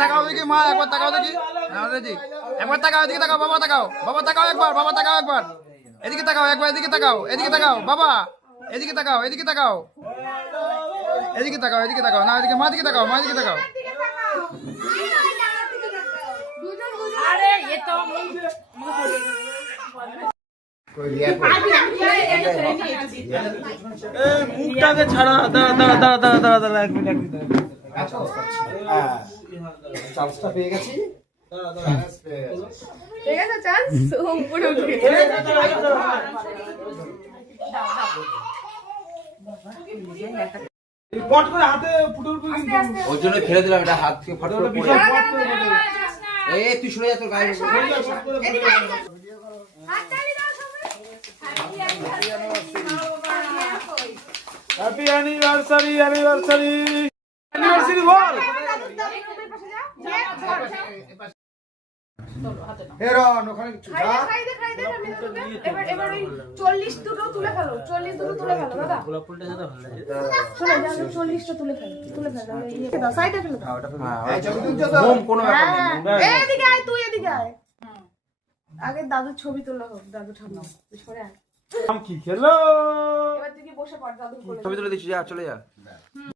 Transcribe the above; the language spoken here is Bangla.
তাকাও দেখি মা, একবার তাকাও দেখি। একবার তাকাও, এদিকে তাকাও বাবা, তাকাও বাবা, তাকাও একবার বাবা, তাকাও একবার, এদিকে তাকাও একবার, এদিকে তাকাও, এদিকে তাকাও বাবা, এদিকে তাকাও, এদিকে তাকাও, এদিকে তাকাও, এদিকে তাকাও না, এদিকে মা দিকে তাকাও, মা দিকে তাকাও। মুখটাকে ছাড়া, দাঁড়া দাঁড়া দাঁড়া দাঁড়া দাঁড়া দাঁড়া, এক মিনিট চান্সটা পেয়ে গেছি। ঠিক আছে, চান্স উপরে উঠে পট করে হাতে ফুটে উঠবে কিন্তু। ওই জন্য ফেলে দিলাম, এটা হাত থেকে ফট করে পড়ে। এই তুই সরে যা, তোর গায়ে হ্যাপি অ্যানিভার্সারি, অ্যানিভার্সারি, অ্যানিভার্সারি বল। হেরন ওখানে কিছু যা। এবার ওই 40 দুটো তুলে ফেলো, 40 দুটো তুলে ফেলো দাদা। গোলাপ ফুলটা যেটা ভালো লাগে। শোনো, যাও 40টা তুলে ফেলো, তুলে ফেলো। এই দাও, সাইডে ফেলো দাও। এই ছবি তুলছো তো? হোম কোনো ব্যাপার নেই। এই এদিকে আয়, তুই এদিকে আয়। আগে দাদুর ছবি তোলা হোক, দাদু ঠাম্মা তুই সরে আয়। আম কি খেলো? এবার তুই কি বসে পড়, দাদু কোলে। ছবি তুলে দিচ্ছি, যা চলে যা।